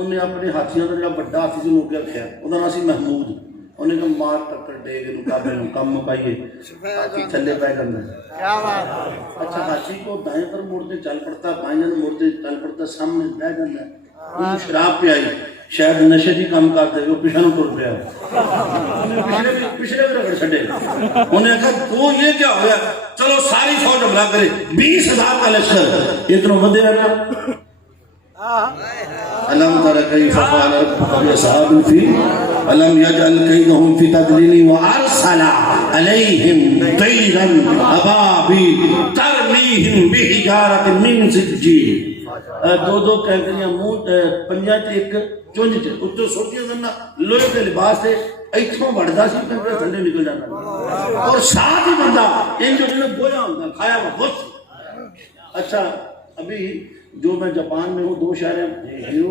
انہیں اپنے ہاتھیوں کا جو بڑا ہاتھی سے لوگ رکھا وہ نام سی محمود. انہیں کہا مار ٹکر ڈیگ کابے کم مکائیے ہاتھی تھلے پہ کرنا ہے. اچھا ہاتھی کو دائیں پر مڑتے چل پڑتا بائیں جن مڑتے چل پڑتا سامنے بہ جاتا ہے. انہیں شراب پہ آئی شاید نشے جی کام کرتے وہ پیچھے نہ ٹر پیا پچھلے بھی رگڑ چھڈے. انہیں کہا تو یہ کیا ہو گیا چلو ساری فوج حملہ کرے 20,000 کا لشکر اتنا ودے نا. ألم تر كيف فعل ربك بأصحاب الفيل ألم يجعل كيدهم في تضليل وأرسل عليهم طيرا أبابيل ترميهم بحجارة من سجيل. دو کینکریاں منہ پنجاں تے ایک چونج تے اتوں سوٹیاں دنا لوہے دے لباس تے ایتھوں وڑدا سی تے تھلے نکل جاتا اور ساتھ ہی بندہ ان جو نے بوجھا ہوندا کھایا ہوا بس. اچھا ابھی جو میں جاپان میں ہوں 2 شہر ہیں ہیرو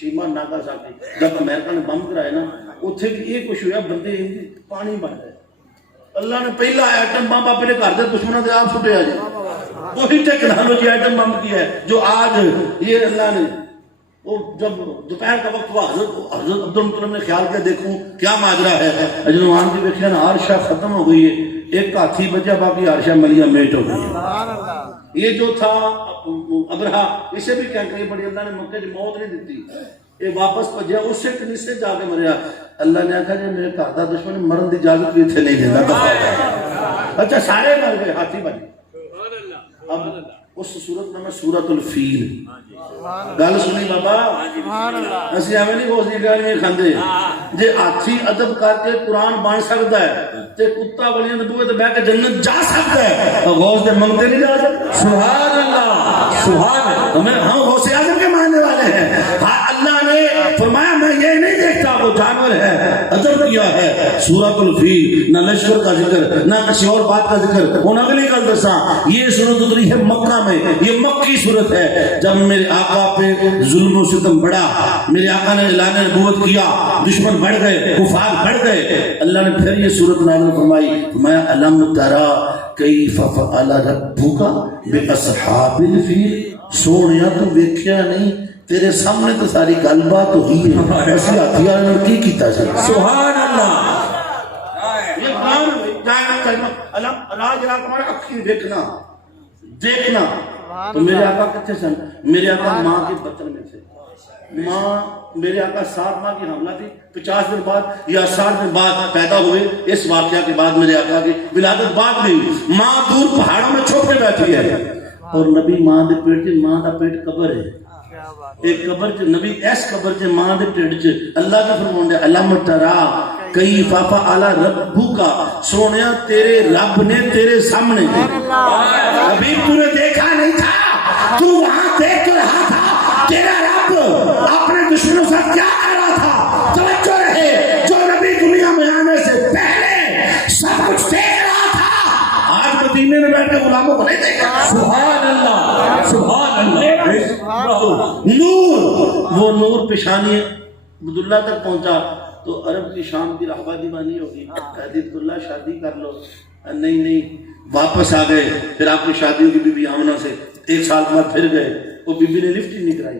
شیما ناگاساکی. جب امریکہ نے بم کرائے نا اتھے بھی یہ کچھ ہوا بندے پانی بن گئے. اللہ نے پہلا ایٹم بم اپنے گھر دے دشمنوں دے آپ سٹے آ جائے. وہی ٹیکنالوجی ایٹم بم کی ہے جو آج یہ اللہ نے وہ جب دوپہر کا وقت ہوا حضرت عبدالمطلب نے خیال کیا دیکھوں کیا ماجرا ہے. اجنوان کی دیکھیں عرشہ ختم ہو گئی ہے ایک ہاتھی بچا باقی عرشہ ملیا میٹ ہو گئی ہے. یہ جو تھا ابرہا اسے بھی کہہ بڑی اللہ نے مکے کی موت نہیں دیتی یہ واپس پجیا اس سے کنیسے جا کے مریا. اللہ نے کہا جی میرے گھر کا دشمن مرن کی اجازت بھی اتنے نہیں دینا. اچھا سارے مر گئے ہاتھی بنے. اب اس صورت میں سورۃ الفیل گل سنی بابا اسی ہمیں نہیں بوزی گل نہیں کھاندے جے ہاتھی ادب کر کے قرآن بن سکتا ہے تے کتا ولیاں دے بوئے تے بیٹھ کے جنت جا سکتا ہے تو غوث دے منگتے نہیں جا سکتے. سبحان اللہ سبحان. ہم غوث اعظم کے ماننے والے ہیں. اللہ نے فرمایا میں یہ نہیں دیکھتا وہ جانور ہے ادب کیا ہے. سورۃ الفیل نہ لشکر کا ذکر نہ کسی اور بات کا ذکر. ان اگلی گل دسا یہ سورت اتری ہے مکہ میں یہ مکی صورت ہے. جب میرے آقا پہ ظلم و ستم بڑھا میرے آقا نے اعلان نبوت کیا دشمن بڑھ گئے کفار بڑھ گئے. اللہ نے پھر یہ صورت نازل فرمائی فرمایا الم ترى کیف فعل ربک باصحاب الفیل. سونیا تو ویکھیا نہیں تیرے سامنے تو ساری گل بات ہوئی ہے ایسی ہاتھیاں نے کی کیتا سی. سبحان اللہ. یہ قرآن جائے کلمہ الم راج را تمہارا اکھی دیکھنا دیکھنا. تو میرے آقا کتنے سن میرے آقا ماں کے بطن میں تھے. ماں میرے آقا 7 ماہ کی حملہ تھی 50 دن بعد یا 60 دن بعد پیدا ہوئے. اس واقعہ کے بعد میرے آقا کی ولادت بعد میں ماں دور پہاڑوں میں چھپ کے بیٹھی ہے اور نبی ماں دے پیٹ چ ماں دا پیٹ قبر ہے. ایک قبر چ نبی اس قبر چ ماں دے پیٹ چ اللہ کا فرمان ہے الم ترى کیف فعل ربک. سونیا تیرے رب نے تیرے سامنے ابھی تو نے دیکھا نہیں تھا تو وہاں دیکھ رہا تھا تیرا رب اپنے دشمنوں سے کیا کر رہا تھا. توجہ رہے جو نبی دنیا میں آنے سے پہلے سب کچھ دیکھ رہا تھا آج مدینے میں بیٹھ کے غلاموں کو نہیں دیکھا. سبحان اللہ سبحان اللہ. نور وہ نور پیشانی عبداللہ تک پہنچا تو عرب کی شام کی رہبہ دیوانی ہوگی کہتی عبداللہ شادی کر لو. نہیں نہیں واپس آ گئے. پھر آپ کی شادی کی بی بی آمنہ سے 1 سال بعد پھر گئے. وہ بی بی نے لفٹ ہی نہیں کرائی.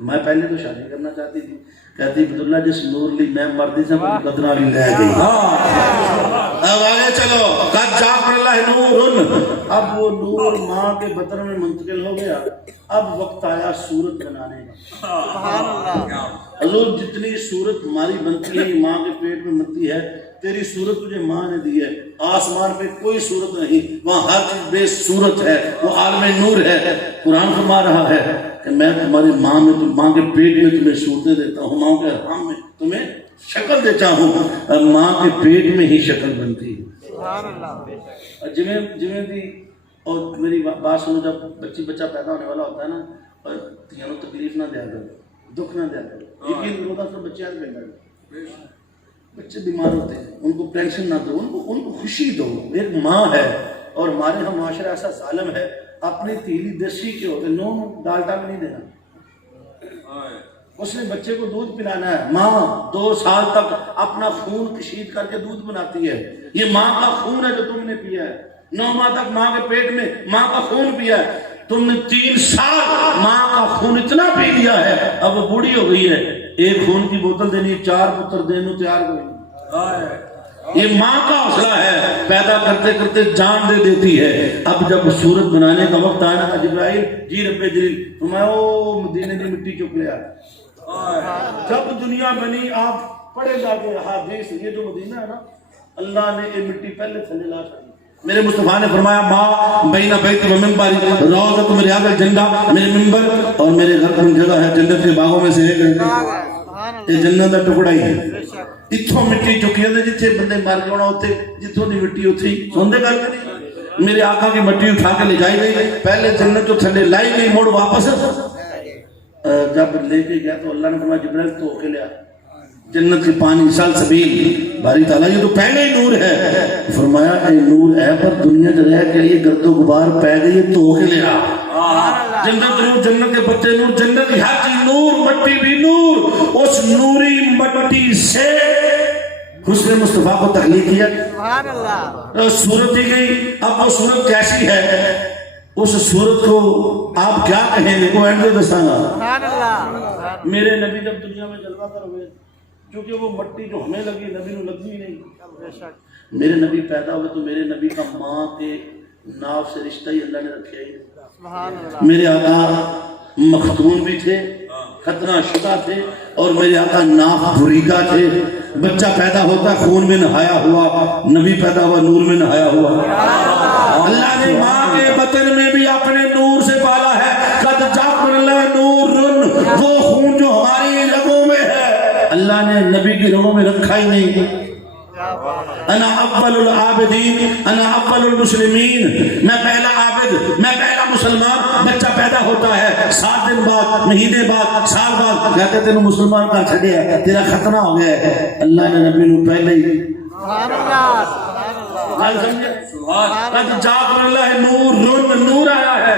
میں پہلے تو شادی کرنا چاہتی تھی کہتی عبداللہ جس نور لی میں مردی سے قدرہ لی لے گئی. اب آگے چلو قد جاءکم اللہ نور. اب وہ نور ماں کے بطن میں منتقل ہو گیا. اب وقت آیا صورت بنانے کا. حضور جتنی صورت ہماری بنتی ہے ماں کے پیٹ میں بنتی ہے تیری صورت تجھے ماں نے دی ہے. آسمان پہ کوئی صورت نہیں وہاں ہر چیز بے صورت ہے وہ عالم نور ہے. قرآن فرما رہا ہے کہ میں تمہاری ماں میں ماں کے پیٹ میں تمہیں صورتیں دیتا ہوں ماں کے حرام میں تمہیں شکل دیتا ہوں. ماں کے پیٹ میں ہی شکل بنتی ہے. جویں دی اور میری بات سنو جب بچہ پیدا ہونے والا ہوتا ہے نا اور تینوں تکلیف نہ دیا کرو دکھ نہ دیا کرو. یقین ہوتا تو بچے آج بیٹھا بچے بیمار ہوتے ہیں ان کو ٹینشن نہ دو ان کو خوشی دو. ایک ماں ہے اور ہمارے یہاں معاشرہ ایسا ظالم ہے اپنی تیلی دیسی کے ہوتے نون ڈالٹا میں نہیں دینا. اس نے بچے کو دودھ پلانا ہے. ماں 2 سال تک اپنا خون کشید کر کے دودھ بناتی ہے. یہ ماں کا خون ہے جو تم نے پیا ہے. 9 ماہ تک ماں کے پیٹ میں ماں کا خون پیا ہے. تم نے 3 سال ماں کا خون اتنا پی لیا ہے، اب وہ بوڑھی ہو گئی ہے، ایک خون کی بوتل دینی، 4 پتر دینے تیار ہوئی۔ یہ ماں کا حوصلہ ہے، پیدا کرتے کرتے جان دے دیتی ہے۔ اب جب صورت بنانے کا وقت آیا نا، جبرائیل جی رب جلیل تمہیں او مدینے کی مٹی چک لیا۔ جب دنیا بنی آپ پڑھے جا کے حدیث، یہ جو مدینہ ہے نا، اللہ نے یہ مٹی پہلے تھلے لا چھڑی۔ میرے مصطفیٰ نے فرمایا ماں بین بیت و منبری روضۃ من ریاض الجنہ، میرے منبر اور میرے گھر پر جگہ ہے جنت کے باغوں میں سے ایک ہے، یہ جنت کا ٹکڑا ہی ہے۔ اتھوں مٹی چکی ہے جتھے بندے مر گئے ہونا، اتھے جتھوں دی مٹی اتھے ہی سوندے گل نہیں۔ میرے آقا کی مٹی اٹھا کے لے جائی گئی، پہلے جنت تو تھلے لائی گئی، موڑ واپس جب لے کے گیا تو اللہ نے فرمایا جبرائیل تو کے لیا جنت کے پانی سلسبیل، باری تعالیٰ یہ تو پہلے ہی نور ہے۔ فرمایا اے نور ہے پر دنیا جو رہ کے یہ گرد و غبار پہ گئی، یہ تو کے لیا جنت نور، جنت کے بچے نور، جنت کی ہر چیز نور، مٹی بھی نور۔ اس نوری مٹی سے حسن مصطفیٰ کو تخلیق کیا، صورت دی گئی۔ اب وہ صورت کیسی ہے، اس صورت کو آپ کیا کہیں گے، وہ اینڈ دساں گا۔ میرے نبی جب دنیا میں جلوہ کر ہوئے، کیونکہ وہ مٹی جو ہمیں لگی نبی نو لگی ہی نہیں۔ میرے نبی پیدا ہوئے تو میرے نبی کا ماں کے ناف سے رشتہ ہی اللہ نے رکھا ہی۔ میرے آقا مختون بھی تھے، ختنہ شدہ تھے، اور میرے آقا ناف بریدہ تھے۔ بچہ پیدا ہوتا خون میں نہایا ہوا، نبی پیدا ہوا نور میں نہایا ہوا۔ اللہ نے ماں کے بطن میں بھی اپنے نور سے پالا ہے۔ قد جعلنا نورن، وہ خون جو ہماری رگوں میں ہے اللہ نے نبی کی رگوں میں رکھا ہی نہیں۔ انا اول العابدین، انا اول المسلمین، میں پہلا عابد، میں پہلا مسلمان۔ بچہ پیدا ہوتا ہے 7 دن بعد، مہینے بعد، سال بعد، کہتے تینوں مسلمان کا چھڑیا ہے، تیرا ختنہ ہو گیا ہے۔ اللہ نے نبی نو پہلے ہی قد جاء اللہ نور، نور آیا ہے،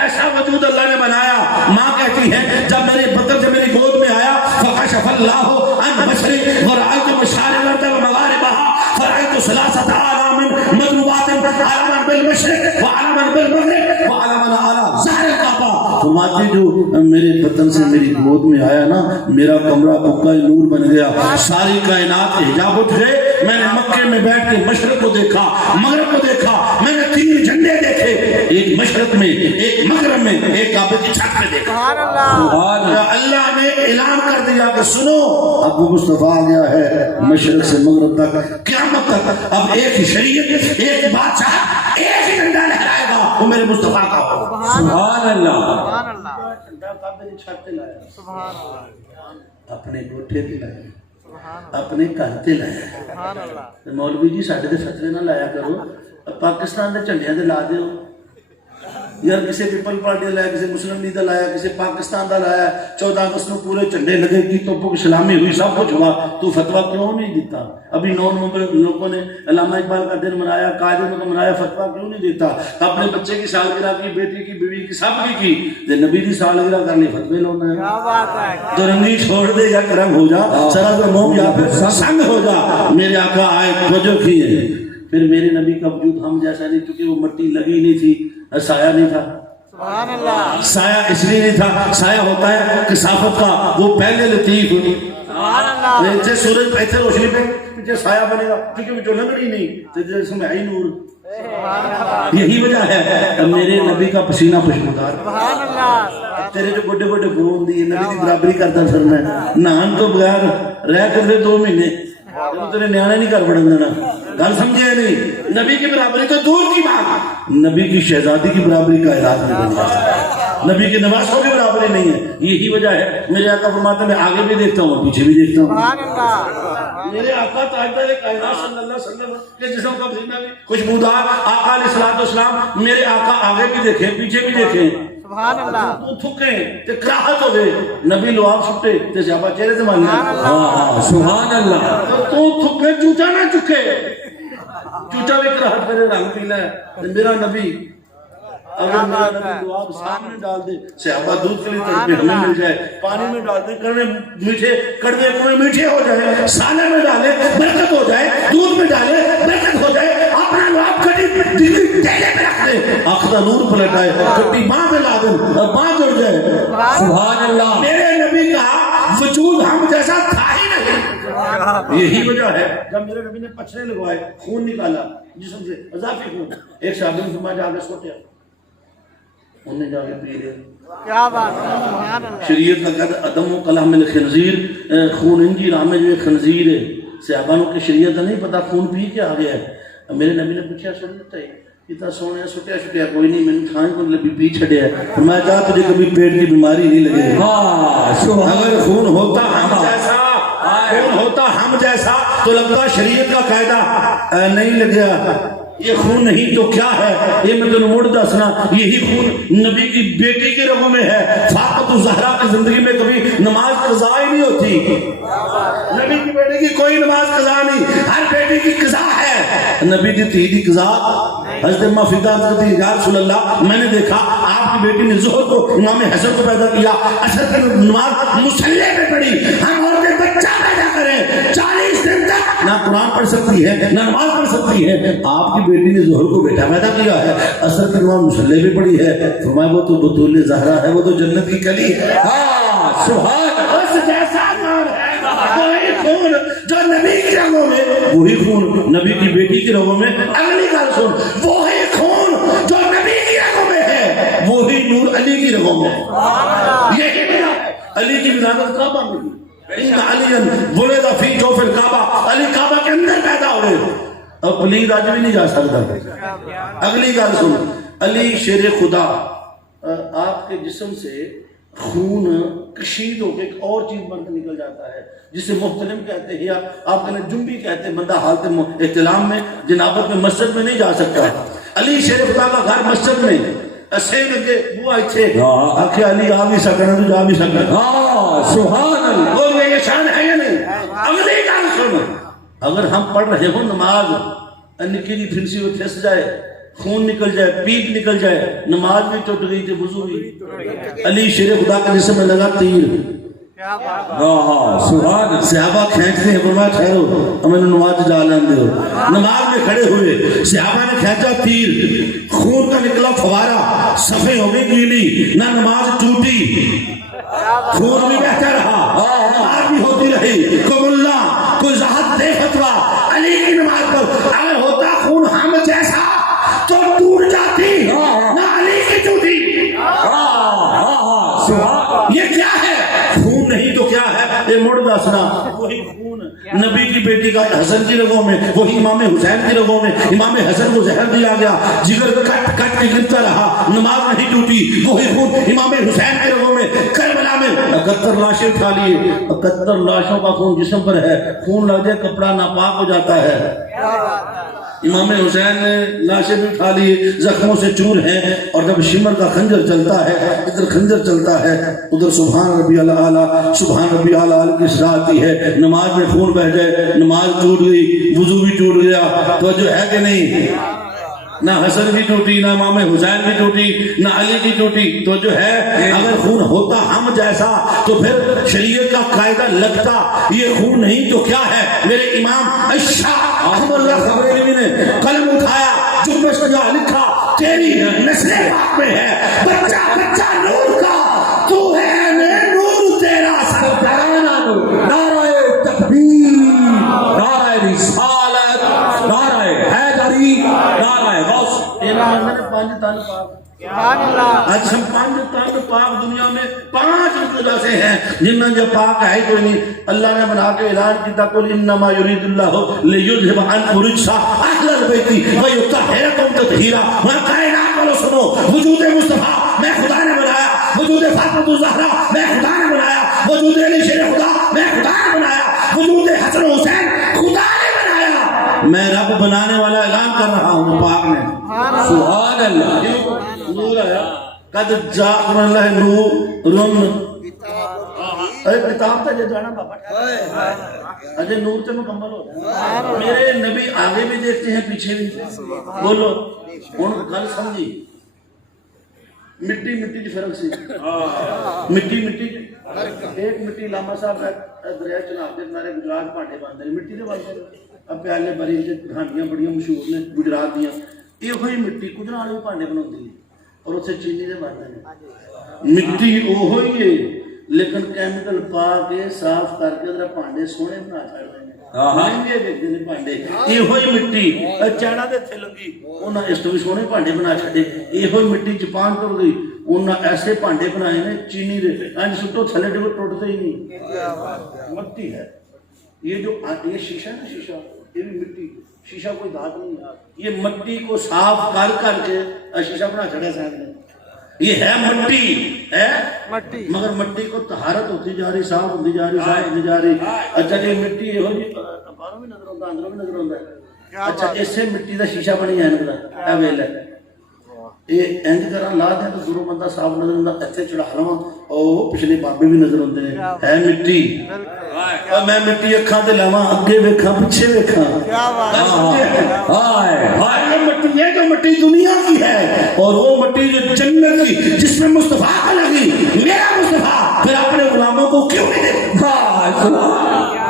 ایسا وجود اللہ نے بنایا۔ ماں کہتی ہے جب میرے بطن سے میری گود میں آیا فکشف اللہ عن بصری ورأیت مشارق الارض ومغاربها فرأیت ثلاثة أعلام مضروبات علما بالمشرق وعلما بالمغرب وعلما على ظهر الكعبة۔ فرماتی جو میرے بطن سے میری گود میں آیا نا، میرا کمرہ پکا نور بن گیا، ساری کائنات کے حجاب اٹھ گئے۔ میں نے مکے میں بیٹھ کے مشرق کو دیکھا، مغرب کو دیکھا، میں نے 3 جھنڈے دیکھے، ایک مشرق میں، ایک مغرب میں، ایک کعبے کی چھت میں دیکھا۔ اللہ نے اعلان کر دیا کہ سنو اب وہ مصطفیٰ آ گیا ہے مشرق سے مغرب تک، قیامت تک اب ایک ہی شریعت، ایک بادشاہ، ایک ہی جھنڈا لہرائے گا، وہ میرے مصطفیٰ کا ہو۔ سبحان اللہ۔ جھنڈا کعبے کی چھت پہ لایا، اپنے کوٹھے پہ لایا، اپنے گھر تے لایا۔ مولوی جی ساڈے تے فتوے نہ لایا کرو، پاکستان دے جھنڈیاں تے لا دیو یار، کسی پیپل پارٹی لایا، کسی مسلم لیگ لایا، کسی پاکستان دا لایا، 14 اگست میں پورے جھنڈے لگے کی توپوں کی سلامی ہوئی، سب کچھ ہوا، تو فتویٰ کیوں نہیں دیتا؟ ابھی 9 نومبر لوگوں نے علامہ اقبال کا دن منایا، قائد کا منایا، فتویٰ کیوں نہیں دیتا؟ اپنے بچے کی سالگرہ کی، بیٹی کی، بیوی کی، سب کی نبی کی سالگرہ کرنی فتوے لونا ہے۔ تو رنگی چھوڑ دے یا کرم ہو جا، سرا تو موم یا پھر سنگ ہو جا۔ میرے آقا آئے توجہ کی ہے، پھر میرے نبی کا وجود ہم جیسا نہیں، کیونکہ وہ مٹی لگی نہیں تھی، سایہ نہیں تھا۔ سبحان اللہ۔ سایہ اس لیے نہیں تھا، سایہ ہوتا ہے کثافت کا، وہ پہلے لطیف ہوئی۔ سبحان اللہ۔ جیسے سورج پہ ایسے روشنی پہ پیچھے سایہ بنے گا، کیونکہ جو لگڑی نہیں تو جیسے میں ہی نور۔ یہی وجہ ہے میرے نبی کا پسینہ خوشبودار۔ سبحان اللہ۔ تیرے جو بڑے بڑے گون دی نبی کی برابری کرتا سر میں، نہان تو بغیر رہ کر دے 2 مہینے، تیرے نیانے نہیں کر پڑیں دینا، گل سمجھے نہیں؟ نبی کی برابری تو دور کی بات، نبی کی شہزادی کی برابری کا اعلان نہیں بنتا، نبی کے نواسوں کی برابری نہیں ہے۔ یہی وجہ ہے میرے آقا فرماتے ہیں میں آگے بھی دیکھتا ہوں پیچھے بھی دیکھتا ہوں۔ میرے آقا تاجدار کائنات صلی اللہ علیہ وسلم کے جسم کا پسینہ بھی خوشبودار، آقا علیہ الصلوۃ والسلام میرے آقا آگے بھی دیکھیں پیچھے بھی دیکھیں۔ سبحان اللہ۔ تو تھکے تے کراہت ہو گئے، نبی لواب چھٹے تے صحابہ چہرے تے مانے۔ ہاں سبحان اللہ۔ تو تھکے چوٹا نہ چکے، چوٹا بھی کراہت میرے رنگ پیلا ہے، میرا نبی اگر میرا نبی دعا سامنے ڈال دے صحابہ دودھ کے لیے تڑپے ہمیں مل جائے, پانی میں ڈال دے کڑوے میٹھے کڑوے کنویں میٹھے ہو جائے, سالے میں ڈالے برکت ہو جائے, دودھ میں ڈالے برکت ہو جائے, اپنا لواب کٹی ڈیلے میں رکھ دے, آنکھ کا نور پلٹ آئے, کٹی ماں پہ لا دے اور ماں جڑ جائے. سبحان اللہ. میرے نبی کا وجود ہم جیسا تھا ہی نہیں. یہی وجہ ہے جب میرے نبی نے پچھلے لگوائے خون نکالا جسم سے اضافی خون, ایک صحابی نے فرمایا جا کے سوٹیا, انہوں نے جا کے پی لیا. کیا بات ہے. شریعت کا کہتا ہے عدم و کلام الخنزیر, خون انجیر آمے جو خنزیر ہے. صحابانوں کی شریعت نہیں پتا خون پی کے آ گیا ہے. میرے نبی نے پوچھا سنت ہے اتنا سونے سٹیا سٹیا کوئی نہیں, میں نے کھائیں کو لبی پی چھڑیا ہے. میں کہا تجھے کبھی پیٹ کی بیماری نہیں لگے. اگر خون ہوتا ہم جیسا, خون ہوتا ہم جیسا تو لگتا شریعت کا قاعدہ نہیں لگیا. یہ خون نہیں تو کیا ہے, یہ میں تمہیں موڑ دسنا, یہی خون نبی کی بیٹی کے رگوں میں ہے. فاطمہ الزہرا کی زندگی میں کبھی نماز قضا ہی نہیں ہوتی. نبی کی بیٹی کی کوئی نماز قضا نہیں, ہر بیٹی کی قضا ہے. نبی کی تھی دی قضا. حضرت اماں فدا کہتی یا رسول اللہ میں نے دیکھا آپ کی بیٹی نے ظہر کو امام حسن کو پیدا کیا, عصر کی نماز مصلی پہ پڑھی. ہم عورتیں بچہ پیدا کریں 40 دن تک نہ قرآن پڑھ سکتی ہے نہ نماز پڑھ سکتی ہے. آپ کی بیٹی نے ظہر کو بیٹا پیدا کیا ہے, عصر کی نماز مصلی پہ پڑھی ہے. فرمایا وہ تو بطول زہرا ہے, وہ تو جنت کی کلی ہے. ہاں سبحان. اس جیسا نام ہے وہی خون جو نبی کی رگوں میں, وہی خون نبی کی بیٹی کی رگوں میں. اگلی بات سن, وہی خون جو نبی کی رگوں میں ہے وہی نور علی کی رگوں میں. یہی بنا علی کی ولادت کعبہ میں ہوئی. ان علی ولد فی جوف الکعبہ, علی کعبہ کے اندر پیدا ہوئے. اب پلید آج بھی نہیں جا سکتا. اگلی گال سن, علی شیر خدا, آپ کے جسم سے خون کشید ہو کے ایک اور چیز بن کے نکل جاتا ہے جسے محتلم کہتے ہیں, یا آپ کہنے جنبی کہتے ہیں. بندہ حالت احتلام میں جنابت میں مسجد میں نہیں جا سکتا. علی شیر خدا کا گھر مسجد میں, ایسے لگے وہ اچھے آخر علی آ بھی سکنا تو جا بھی سکنا. سبحان اللہ. بول یہ شان ہے یا نہیں. اگلی گال سن, اگر ہم پڑھ رہے ہوں نماز, نکلی پھنسی وہ پھنس جائے, خون نکل جائے, پیپ نکل جائے, نماز بھی ٹوٹ گئی تھی, وضو بھی. علی شیر خدا کے جسم میں لگا تیر. صحابہ کھینچتے ہیں, فرمایا ٹھہرو ہمیں نماز جا لیں دو. نماز میں کھڑے ہوئے, صحابہ نے کھینچا تیر, خون کا نکلا فوارہ, صفیں ہو گئی گیلی, نہ نماز ٹوٹی, خون بھی بہتا رہا, نماز بھی ہوتی رہی. کم اللہ کوئی ذات دے فتوا علی کی نماز پر. اگر ہوتا خون ہم جیسا تو ٹوٹ جاتی, نہ علی کی ٹوٹی. یہ کیا ہے, خون نہیں تو کیا ہے. یہ مڑ دسنا, وہی خون نبی کی بیٹی کا حسن کی رگوں میں, وہی امام حسین کی رگوں میں. امام حسن کو زہر دیا گیا, جگر کٹ کٹ کے گرتا رہا, نماز نہیں ٹوٹی. وہی خون امام حسین کے رگوں میں کربلا میں 71 لاشیں اٹھا لیے. 71 لاشوں کا خون جسم پر ہے, خون لگ جائے کپڑا ناپاک ہو جاتا ہے. امام حسین نے لاشیں بھی اٹھا لی, زخموں سے چور ہیں. اور جب شمر کا خنجر چلتا ہے, ادھر خنجر چلتا ہے, ادھر سبحان ربی اعلیٰ سبحان ربی اعلیٰ کی صدا آتی ہے. نماز میں خون بہ جائے, نماز ٹوٹ گئی, وضو بھی ٹوٹ گیا. تو جو ہے کہ نہیں, نہ حسن بھی ٹوٹی, نہ امام حسین بھی ٹوٹی, نہ علی کی ٹوٹی. تو جو ہے اگر خون ہوتا ہم جیسا تو پھر شریعت کا قاعدہ لگتا. یہ خون نہیں تو کیا ہے. میرے امام شاہ احمد اللہ خبریلوی نے قلم اٹھایا, جملہ سجا لکھا, تیری نسل پاک میں ہے بچہ بچہ نور کا, تو ہے نور تیرا سب ترانا. نعرہ تکبیر, نعرہ رسالت, نعرہ حیدری, نعرہ غوث. پانچ تن پاک. آج ہم پانچ تن پاک دنیا میں 5 جگہ سے ہیں جن میں جو پاک ہے کوئی نہیں. اللہ نے بنا کے اعلان کیا قل انما یرید اللہ لیذھب عنکم الرجس اہل البیت ویطہرکم تطہیرا. میں کائنات والوں سنو, وجود مصطفیٰ میں خدا نے بنایا, وجود فاطمہ الزہرا میں خدا نے بنایا, وجود علی شیر خدا میں خدا نے بنایا, وجود حسن حسین خدا نے بنایا. میں رب بنانے والا اعلان کر رہا ہوں پاک نے. سبحان اللہ. نور آیا, قد جاءکم اللہ نور. کتاب تھا جو جانا بابا, اجے نور سے مکمل ہو جائے. میرے نبی آگے بھی دیکھتے ہیں پیچھے بھی. بولو ہوں گل سمجھی, مٹی مٹی چ فرق سی مٹی مٹی ایک مٹی لاما صاحب دریا چناب کے کنارے گجرات بھانڈے بنتے ہیں مٹی کے بنتے اب پیالے بری ہانڈیاں بڑیاں مشہور نے گجرات دیا یہ مٹی گجرات والے بھی بھانڈے بنا اور اتنے چینی کے بنتے ہیں مٹی وہی ہے لیکن کیمیکل پا کے صاف کر کے بھانڈے سونے بنا چڑھتے ہیں بھانڈے یہ مٹی چیڑا دے تھے لگی انہیں اس تو بھی سونے بھانڈے بنا چڑھے یہ مٹی جپان ٹر گئی انہیں ایسے بھانڈے بنائے نے چینی دے انج سٹو تھلے ڈبے ٹوٹتے ہی نہیں مٹی ہے یہ جو یہ شیشہ نا شیشہ یہ بھی مٹی شیشہ کوئی دھات نہیں ہے یہ مٹی کو صاف کر کے شیشہ بنا چڑھے صاحب نے یہ ہے مٹی ہے مگر مٹی کو طہارت ہوتی جا رہی صاف ہوتی جا رہی صاف ہوتی جا رہی اچھا یہ مٹی یہ باہروں بھی نظر ہوتا اندروں بھی نظر ہوتا اچھا اس سے مٹی کا شیشہ بنی ہے اے ویل ہے یہ انج کرا لا دیں تو دوروں بندہ صاف نظر ہوتا اتنے چڑھا لوا او پچھلے بابے بھی نظر ہوتے ہیں ہے مٹی میں مٹی اکھاں تے لاواں اگے ویکھاں پیچھے ویکھاں مٹی ہے جو مٹی دنیا کی ہے اور وہ مٹی جو جنت کی جس میں مصطفیٰ کا لگی میرا مصطفیٰ پھر اپنے غلاموں کو کیوں نہیں دے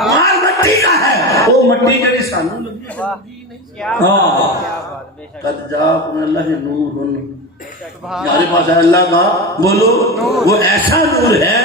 مال مٹی کا ہے وہ مٹی جڑی سانو لگی قد جاءکم من اللہ نور ہمارے پاس ہے اللہ کا بولو وہ ایسا نور ہے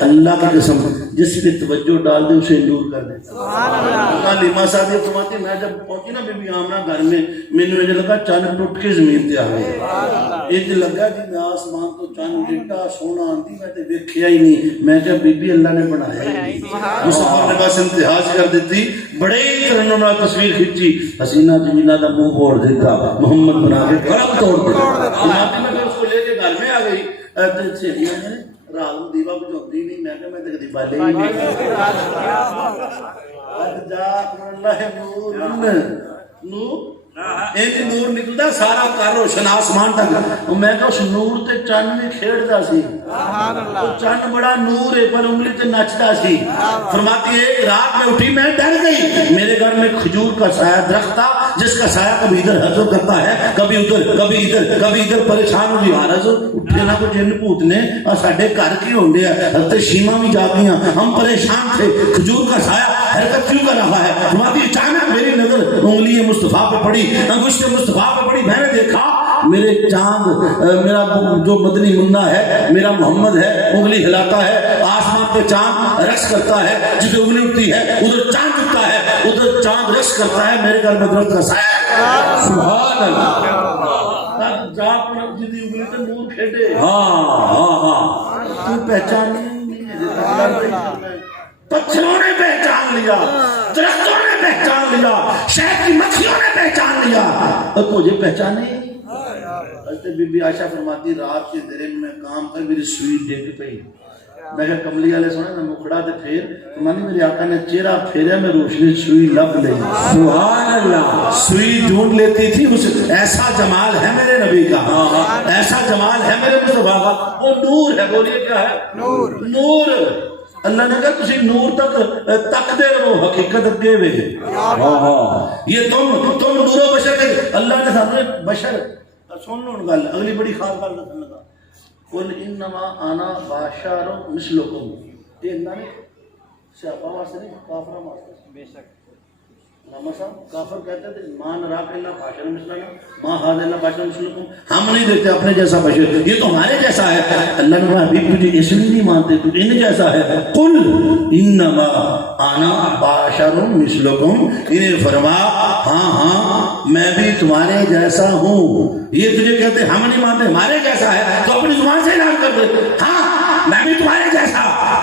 اللہ کی قسم جس پہ توجہ ڈال دے اسے نور کر دے لیما صاحب یہ فرماتے میں جب پہنچی نا بی بی آمنہ گھر میں مینوں یہ لگا چاند ٹوٹ کے زمین تے آ گیا یہ لگا کہ میں آسمان تو چاند ڈٹا سونا آندی میں تے دیکھیا ہی نہیں میں کہ بی بی اللہ نے بنایا ہی نہیں مصطفیٰ نے بس امتیاز کر دیتی بڑے ہی ترنم نال تصویر کھینچی حسینہ جمیلہ دا منہ پھوڑ دیتا محمد بنا کے قلم توڑ دیتا میں اس کو لے کے گھر میں آ گئی سہیلیاں نے رات کو دیوا بجھاتی نہیں میں کہ میں تے کدی بالے ہی نہیں قد جاءکم من اللہ نور ایک نور نکلدا سارا گھر روشن آسمان تک میں کہ اس نور تے چاند بھی کھیڑدا سی سبحان اللہ تو چاند بڑا نور ہے پر انگلی تے نچدا سی فرماتی ہے ایک رات میں اٹھی میں ڈر گئی میرے گھر میں کھجور کا سایہ درخت تھا جس کا سایہ کبھی ادھر حضور کرتا ہے کبھی ادھر پریشان ہو جا رہا اٹھے نہ کوئی جن بھوت نے اور ساڈے گھر کی ہو گیا حضرت شیما بھی جاگیاں ہم پریشان تھے کھجور کا سایہ حرکت کیوں کر رہا ہے فرماتی اچانک میری نظر انگلی مصطفیٰ پہ پڑی انگشت مصطفیٰ پہ پڑی میں نے دیکھا میرے چاند میرا جو مدنی منا ہے میرا محمد ہے انگلی ہلاتا ہے آسمان پہ چاند رقص کرتا ہے جسے انگلی اٹھتی ہے ادھر چاند اٹھتا ہے ادھر چاند رقص کرتا ہے میرے گھر میں درخت کا سایہ سبحان اللہ جا پر جدی انگلی تے نور کھیڈے تو پہچان پتھروں نے پہچان لیا درختوں نے پہچان لیا شہد کی مکھیوں نے پہچان لیا اور تجھے پہچانے حضرت بی بی عائشہ فرماتی رات کے اندھیرے میں کام کر میری سوئی ڈگ پئی میں کہ کملی والے سونے میں مکھڑا تے پھیر فرماتی میرے آقا نے چہرہ پھیرا میں روشنی سوئی لب لے سبحان اللہ سوئی ڈھونڈ لیتی تھی اس ایسا جمال ہے میرے نبی کا ایسا جمال ہے میرے مصطفیٰ کا وہ نور ہے بولیے کیا ہے نور اللہ نے کہا تسی نور تک دے رہو حقیقت اگے وے یہ تم نور و بشر کے اللہ نے سامنے بشر سن لو گل اگلی بڑی خاص گل دسن لگا قل انما انا بشر مثلکم یہ اللہ نے صحابہ واسطے نہیں کافر واسطے بے شک علامہ صاحب کافر کہتے تھے مان راک اللہ بشر مثلنا ما ھذا اللہ بشر مثلکم ہم نہیں دیکھتے اپنے جیسا بشر یہ تو ہمارے جیسا ہے اللہ نے کہا ابھی تجھے اس لیے نہیں مانتے تو ان جیسا ہے قل انما انا بشر مثلکم انہیں فرما ہاں میں بھی تمہارے جیسا ہوں یہ تجھے کہتے ہم نہیں مانتے ہمارے جیسا ہے تو اپنی زبان سے اعلان کر دے ہاں میں بھی تمہارے جیسا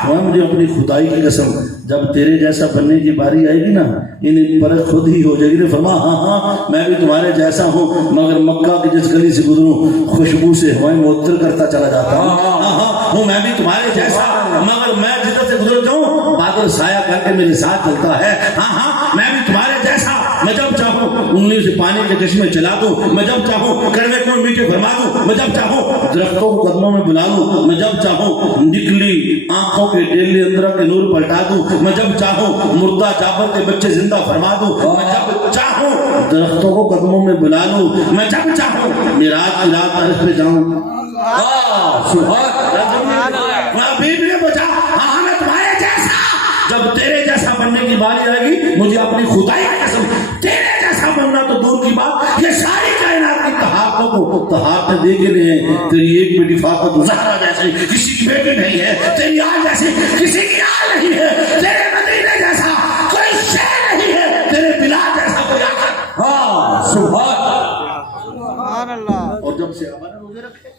مجھے اپنی خدائی کی قسم جب تیرے جیسا بننے کی باری آئے گی نا انہیں پرکھ خود ہی ہو جائے گی فرما ہاں میں بھی تمہارے جیسا ہوں مگر مکہ کی جس گلی سے گزروں خوشبو سے ہوائیں معطر کرتا چلا جاتا ہوں ہاں میں بھی تمہارے جیسا مگر میں جدھر سے گزر جاؤں بادل سایہ کر کے میرے ساتھ چلتا ہے ہاں میں بھی تمہارے جیسا میں جب چاہوں انگلی سے پانی کے چشمے چلا دوں میں جب چاہوں کڑوے کو میٹھے فرما دوں میں جب چاہوں درختوں کو قدموں میں بلا لوں میں جب چاہوں نکلی آنکھوں کے ڈیلے اندر کے نور پلٹا دوں میں جب چاہوں مردہ جابر کے بچے زندہ فرما دوں میں جب چاہوں درختوں کو قدموں میں بلا لو، میں جب چاہوں معراج کی رات عرش پہ جاؤں۔ ابھی بھی بچا ہمیں تمہارے جیسا، جب تیرے جیسا بننے کی باری آئے گی مجھے اپنی خدائی کی قسم تیرے جیسا بننا تو دور کی بات، یہ ساری کائنات کی طہارتوں کو طہارت دے کے لئے ہیں۔ تیری ایک بیٹی فاطمہ زہرا جیسی کسی کی بیٹی نہیں ہے، تیری آل جیسی کسی کی آل نہیں ہے، تیرے مدینے جیسا کوئی شے نہیں ہے، تیرے بلال جیسا کوئی آقا۔ ہاں سبحان اللہ۔ اور جب صحابہ نے روزے رکھے،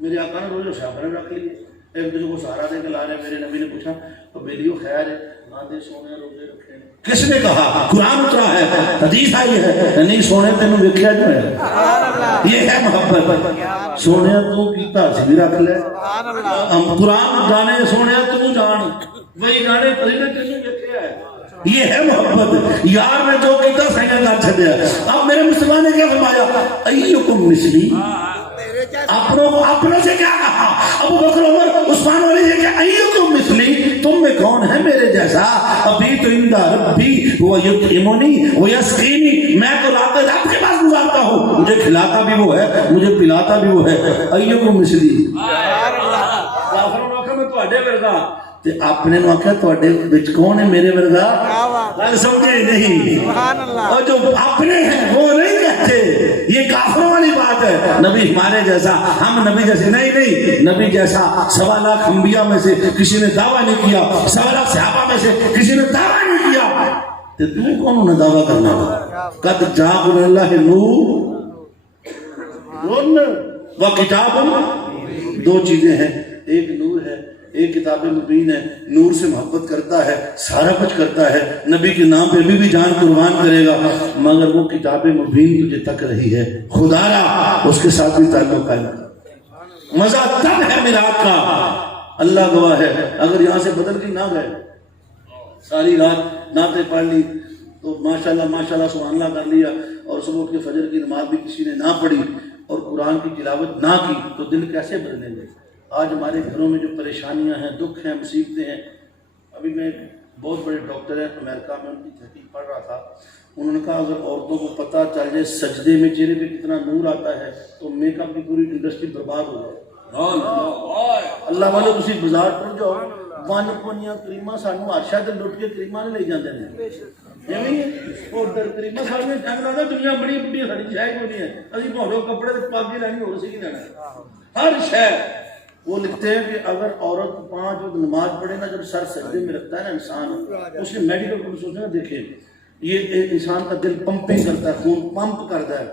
میرے آقا نے روزے صحابہ نے رکھ لیے، ایک دوسرے کو سہارا دے کے لا رہے، میرے نبی نے پوچھا تو بیلیو خیر ہے آدھے سونے روزے رکھے؟ کس نے کہا؟ قرآن اترا ہے، حدیث آئی ہے، نہیں سونے تینوں ویکھیا جو ہے، یہ ہے محبت۔ سونے تو کیتا سی رکھ لے، ہم قرآن جانے سونے تو جان، وہی جانے تینوں ویکھیا ہے، یہ ہے محبت۔ یار نے جو کیتا سینہ کر چھڈیا۔ اب میرے مصطفیٰ نے کیا فرمایا؟ ایکم مثلی، اپنوں سے کیا کہا؟ ابو بکر عمر عثمان علی نے کہا ایکم مثلی، تم میں کون ہے میرے جیسا؟ ابھی تو عند ربی ویطعمنی ویسقینی، میں تو رات رب کے پاس گزارتا ہوں، مجھے کھلاتا بھی وہ ہے مجھے پلاتا بھی وہ ہے۔ ایکم مثلی، کافروں نے آکھا میں تواڈے ورگا، تے اپنے نے آکھا تواڈے وچ کون ہے میرے ورگا؟ گل سمجھے نہیں؟ اور جو اپنے ہیں وہ نہیں کہتے، یہ کافروں والی بات ہے۔ نبی ہمارے جیسا، ہم نبی جیسے نہیں، نبی جیسا 1.25 لاکھ انبیاء میں سے کسی نے دعویٰ نہیں کیا، 1.25 لاکھ صحابہ میں سے کسی نے دعویٰ نہیں کیا، تو تم کون انہیں دعویٰ کرنا ہے؟ قد جاءکم من اللہ نور و کتاب، دو چیزیں ہیں، ایک نور ہے ایک کتاب مبین ہے۔ نور سے محبت کرتا ہے، سارا کچھ کرتا ہے، نبی کے نام پہ بھی جان قربان کرے گا، مگر وہ کتاب مبین تجھے تک رہی ہے، خدا را اس کے ساتھ بھی تعلق قائم کر۔ مزہ تب ہے میلاد کا، اللہ گواہ ہے، اگر یہاں سے بدل کے نہ گئے، ساری رات نعتیں پڑھ لی تو ماشاءاللہ ماشاءاللہ سبحان اللہ کر لیا، اور صبح اٹھ کے فجر کی نماز بھی کسی نے نہ پڑھی اور قرآن کی تلاوت نہ کی تو دل کیسے بدلیں گے؟ آج ہمارے گھروں میں جو پریشانیاں ہیں، دکھ ہیں، مصیبتیں ہیں، ابھی میں بہت بڑے ڈاکٹر ہیں امریکہ میں، ان کی تحقیق پڑھ رہا تھا، انہوں نے کہا اگر عورتوں کو پتہ چل جائے سجدے میں چہرے پہ کتنا نور آتا ہے تو میک اپ کی پوری انڈسٹری برباد ہو جائے۔ اللہ والے تسی بازار ٹر جاؤ، ون پونیاں کریماں سانو عرشہ تے لٹ کے کریماں نے لے جاندے نے، ایویں او در کریماں سانو جنگ لگدا دنیا بڑی بڑی ساڈی شے کوئی نہیں ہے، اسی بھوڑو کپڑے تے پاگی لینی ہو سی لینا ہر شے۔ وہ لکھتے ہیں کہ اگر عورت 5 وقت نماز پڑھے نا، جب سر سجدے میں رکھتا ہے نا انسان، اس نے میڈیکل کو سوچنا دیکھے یہ انسان کا دل پمپنگ کرتا ہے، خون پمپ کرتا ہے۔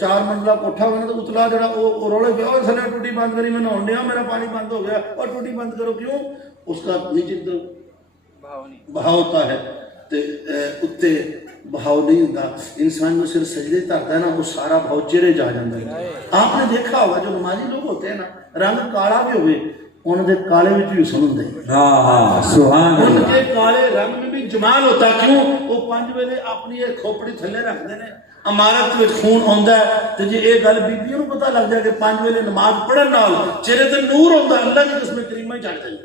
4 منزلہ کوٹھا ہونا تو اتلا جڑا وہ رولے پہ اور سلے ٹوٹی بند کری میں نہاؤن ڈیا میرا پانی بند ہو گیا، اور ٹوٹی بند کرو کیوں؟ اس کا نیچے بہاؤ ہوتا ہے تے اتنے بہاؤ نہیں ہوتا۔ انسان جو صرف سجدے ترتا ہے نا وہ سارا بہاؤ چہرے جا جاتا ہے۔ آپ نے دیکھا ہوگا جو نمازی لوگ ہوتے ہیں نا، رنگ کالا بھی ہوئے ان کے کالے میں بھی حسن ہوتا ہے، ان کے کالے رنگ میں بھی جمال ہوتا ہے۔ کیوں؟ وہ 5 ویلے اپنی کھوپڑی تھلے رکھتے ہیں، امارت میں خون آتا ہے، تو جی یہ گل بیبیوں کو پتہ لگ جائے کہ 5 ویلے نماز پڑھن نال چہرے تے نور ہوتا ہے، اللہ کی قسم کریمہ ہی چڑھ جائے۔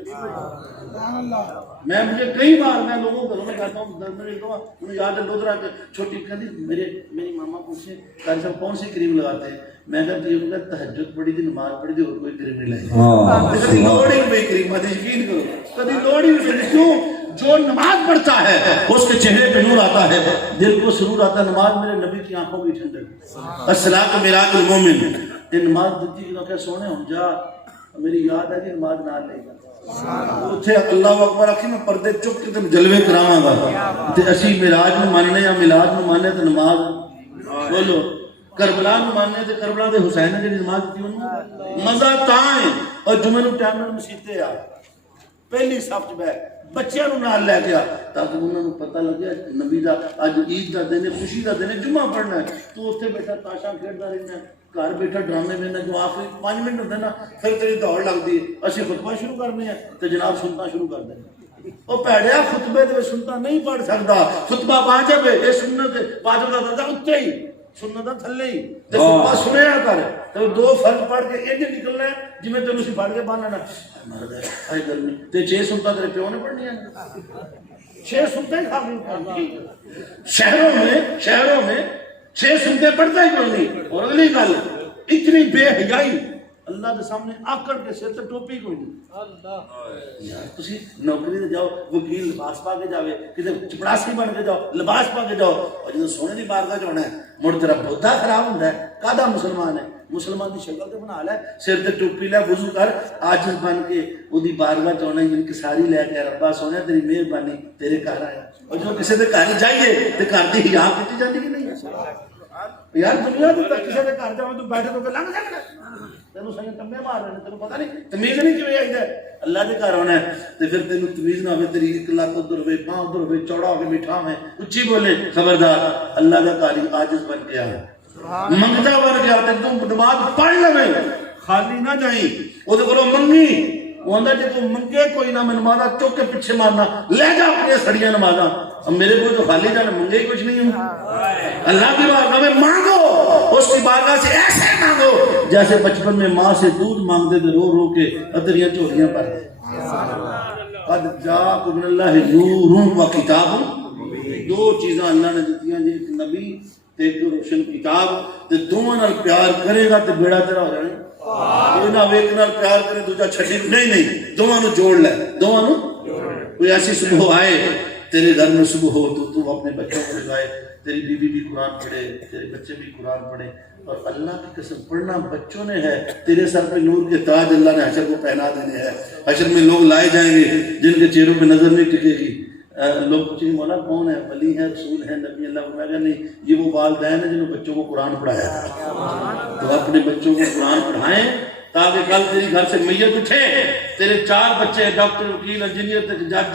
میں مجھے کئی بار میں لوگوں کو گھروں میں کہتا ہوں، انہیں یاد ہے لودرا کے چھوٹی کہتی میری ماما پوچھے قاری صاحب کون سی کریم لگاتے ہیں؟ میں کہتی ہوں کہ تہجد پڑھی تھی، نماز پڑھی تھی، اور کوئی کریم نہیں لائی، کبھی لوڑ ہی نہیں کریم، یقین کرو کبھی لوڑ ہی نہیں۔ کیوں؟ جو نماز پڑھتا ہے اس کے چہرے پہ نور آتا ہے، دل کو سرور آتا ہے۔ نماز میرے نبی کی آنکھوں کی ٹھنڈک، الصلاۃ میراج المومن۔ یہ نماز دیتی کہ سونے ہوں جا، میری یاد ہے کہ نماز نہ لے گا اتنے اللہ اکبر آخی میں پردے چک کے تم جلوے کراواں گا، تے اسی معراج نو ماننے یا میلاد نو ماننے تے نماز بولو، کربلا نو ماننے تے کربلا دے حسین نے جڑی نماز دی انہوں مزہ تاں ہے۔ اور جمعے نو ٹائم نال مسیتے آ پہلی صف چ بیٹھ بچیاں نو نال لے گیا تاکہ انہوں نے پتہ لگیا نبی دا اج عید دا دن ہے، خوشی دا دن ہے، جمعہ پڑھنا ہے، تو اتنے بیٹھا تاشا کھیڈتا رہنا ہے، گھر بیٹھا ڈرامے میں جو آخری 5 منٹ ہوتے ہیں نا پھر تیری دوڑ لگتی ہے، اسی خطبہ شروع کرنے ہیں تو جناب سننا شروع کر دیں۔ وہ پیڑیا خطبے دے سنتا نہیں پڑھ سکتا، خطبہ واجب ہے، یہ سنت واجب دا درجہ اتنے ہی، سنت دا تھلے ہی، تے خطبہ سنیا کر، تو 2 فرض پڑھ کے انج نکلنا ہے جویں تینوں سی پڑھ کے باندھنا مرد ہے اے گرمی تے 6 سنتا تیرے پیو نے پڑھنی ہے 6 سنتے کھا گئی شہروں میں 6 سنتے پڑھتا ہی کوئی نہیں. اور اگلی گل اتنی بے حیائی اللہ کے سامنے آکڑ کے سر تے ٹوپی کوئی نہیں. یار تسی نوکری تے جاؤ وکیل لباس پا کے جاوے کتے چپڑاسی بن کے جاؤ لباس پا کے جاؤ اور جب سونے دی بارگاہ ہونا ہے مڑ تیرا بودا خراب ہوندا ہے. کادا مسلمان ہے مسلمان دی شکل تے بنا لے سر تے ٹوپی لے وضو کر عاجز بن کے اودی بارگاہ ہونا انکساری لے کے ربا سونے تیری مہربانی تیرے گھر آیا. اور جو کسی دے گھر جائیے تے گھر دی حیا کیتی جاندی کہ نہیں یار دنیا تو کسی دے گھر جاؤ تو بیٹھے تو لنگ جانا تینوں سنگ کمے مار رہے تینوں پتہ نہیں تمیز نہیں کیوں آئی ہے اللہ دے گھر ہونا ہے تے پھر تینوں تمیز نہ ہوئے تیری ایک لات ادھر ہوئے پاں ادھر ہوئے چوڑا ہو کے میٹھا میں اچھی بولے خبردار اللہ کا کاری عاجز بن گیا ہے منگتا بن گیا تے تم نماز پڑھ لے خالی نہ جائیں وہ تو کرو منگی وہ آندا جے تو منگے کوئی نہ میں نمازاں چوک کے پیچھے مارنا لے جا اپنی سڑیاں نمازاں اب میرے کو تو خالی جانا منگے ہی کچھ نہیں ہوں. اللہ کی بارگاہ میں مانگو اس کی بارگاہ سے ایسے مانگو جیسے بچپن میں ماں سے دودھ مانگتے تھے رو رو کے ادریاں چوریاں پر قد جاءکم من اللہ نور و کتاب. 2 چیزاں اللہ نے دتیاں جی ایک نبی تے ایک روشن کتاب تے دونوں نال پیار کرے گا تے بیڑا تیرا ہو جانا. کوئی نہ ایک نال پیار کرے دوجا چھڈی نہیں دونوں نو جوڑ لے دونوں نو. کوئی ایسی صبح آئے تیرے گھر میں صبح ہو تو تو اپنے بچوں کو لگائے تیری بیوی بھی قرآن پڑھے تیرے بچے بھی قرآن پڑھے اور اللہ کی قسم پڑھنا بچوں نے ہے تیرے سر پہ نور کے تاج اللہ نے حشر کو پہنا دینے ہیں. حشر میں لوگ لائے جائیں گے جن کے چہروں پہ نظر نہیں ٹکے گی. لوگ پوچھیں گے مولا کون ہے ولی ہے رسول ہے نبی اللہ فرمائے گا نہیں یہ وہ والدین ہیں جنہوں بچوں کو قرآن پڑھایا. تو اپنے بچوں کو قرآن پڑھائیں تاکہ کل تیری گھر سے میت اٹھے تیرے 4 بچے ڈاکٹر وکیل انجینئر تک جج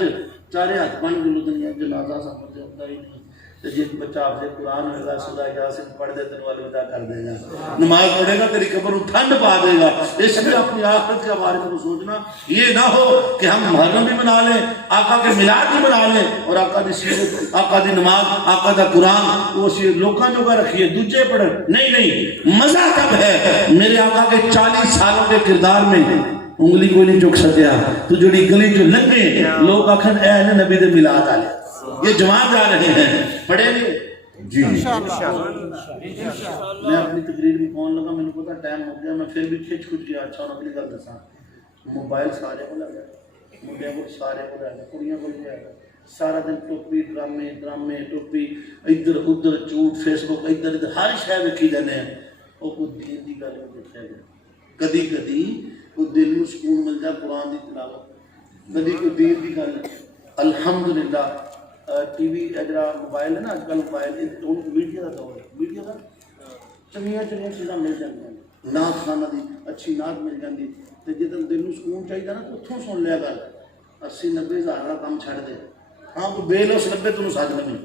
چارے ہاتھ بن گلو دنیا جنازہ سمجھ جاتا ہی نہیں. جس بچہ آپ سے قرآن ہوگا سورہ یاسین پڑھ دے تینوں الوداع کر دے گا نماز پڑھے گا تیری قبر کو ٹھنڈ پا دے گا. اس لیے اپنی آخرت کے بارے میں سوچنا یہ نہ ہو کہ ہم محرم بھی منا لیں آقا کے میلاد بھی منا لیں اور آقا دی سیرت آقا دی نماز آقا دا قرآن وہ لوکاں جو کا رکھیے دوجے پڑھ نہیں. مزہ کب ہے میرے آقا کے 40 سالوں کے کردار میں انگلی کو نہیں چک سکیا تو جڑی گلی جو لگے لوگ آخر اے نبی دے میلاد والے یہ جوان جا رہے ہیں پڑھے گے جی. میں اپنی تقریر میں کون لگا میں نے پتا ٹائم ہو گیا میں پھر بھی کھچ گیا. اچھا اور اگلی گل دساں موبائل سارے کو لگا منڈیاں کو سارے کو لگا کڑیاں کو لگا سارا دن ٹوپی ڈرامے ٹوپی ادھر ادھر جھوٹ فیس بک ادھر ادھر ہر شے ویکھی جانے ہیں. وہ کوئی دین دی گل نہیں دیکھا گیا کدی کدی کوئی دل نو سکون مل جائے قرآن دی تلاوت کدی کوئی دین دی گل. الحمدللہ ٹی وی جڑا موبائل ہے نا اج کل موبائل میڈیا کا دور ہے میڈیا کا چنگیاں چیزاں مل جاندیاں نعت خانہ دی اچھی نعت مل جاندی تے جدوں دل نوں سکون چاہیے نا تو اتھوں سن لیا کر 80-90 ہزار کا کام چھڑ دے. ہاں کوئی بے لوس لبے تو ساتھ لویں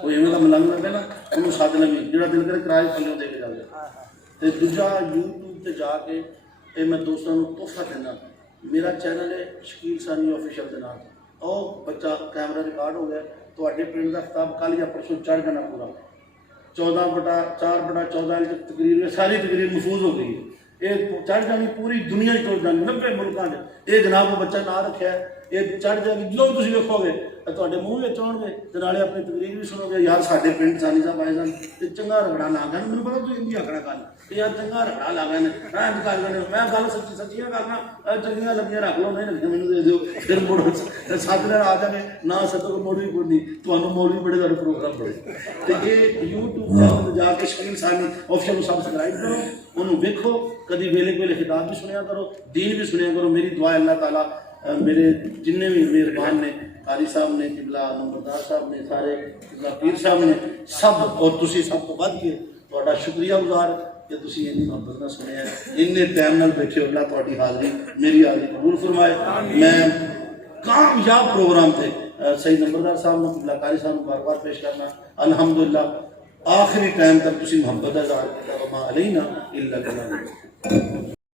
کوئی ایویں کا ملنگ لبے نا انہوں ساتھ لویں جڑا دل کرے کرائے پھلیوں دے کے جاوے. تے دوجا یوٹیوب تے جا کے اے میں دوستاں نوں تحفہ دینا میرا چینل ہے شکیل ثانی آفیشل دے نام اور بچہ کیمرہ ریکارڈ ہو گیا تو پنڈ کا خطاب کل یا پرسوں چڑھ جانا پورا 14/14 تقریر ساری تقریر محفوظ ہو گئی ہے. یہ چڑھ جانی پوری دنیا چڑھ جانی 90 ملکوں نے یہ جناب وہ بچہ نہ رکھا ہے یہ چڑھ جائے گی جدوں تھی ویکو گے تے منہ میں آؤ گے تو نالے اپنی تقریر بھی سنو گے یار سارے پنڈ سانی صاحب آئے سن تو چنگا رگڑا لا گیا مجھے پتا تھی ہندی آخنا گل یار چنگا رگڑا لا گئے کر گئے میں گل سچیاں کرنا چنگیاں لگیاں رکھ لو نہیں لگیاں مجھے دے دو پھر مڑ سات دن آ جائیں نہ سدو موڑی کوئی نہیں تمہیں موڑی بڑے سارے پروگرام پڑے. تو یہ یوٹیوب جا کے شکیل ثانی آفیشل کو سبسکرائب کرو انہوں ویکھو کدی ویلے ویلے خطاب بھی سنیا کرو دین بھی سنیا کرو. میری دعا اللہ تعالیٰ میرے جن بھی مہربان نے قاری صاحب نے قبلہ نمبردار صاحب نے سارے قبلہ پیر صاحب نے سب اور تسی سب کو بد کے تھوڑا شکریہ گزار کہ تسی اینی محبت نہ سنے ہیں اننے ٹائم نال بیٹھے اللہ تھوڑی حاضری میری حاضری قبول فرمائے. میں کامیاب پروگرام تھے سید نمبردار صاحب نے قبلہ قاری صاحب کو بار پیش کرنا الحمدللہ آخری ٹائم تک تسی محبت اظہار کیا وما علینا الا البلاغ.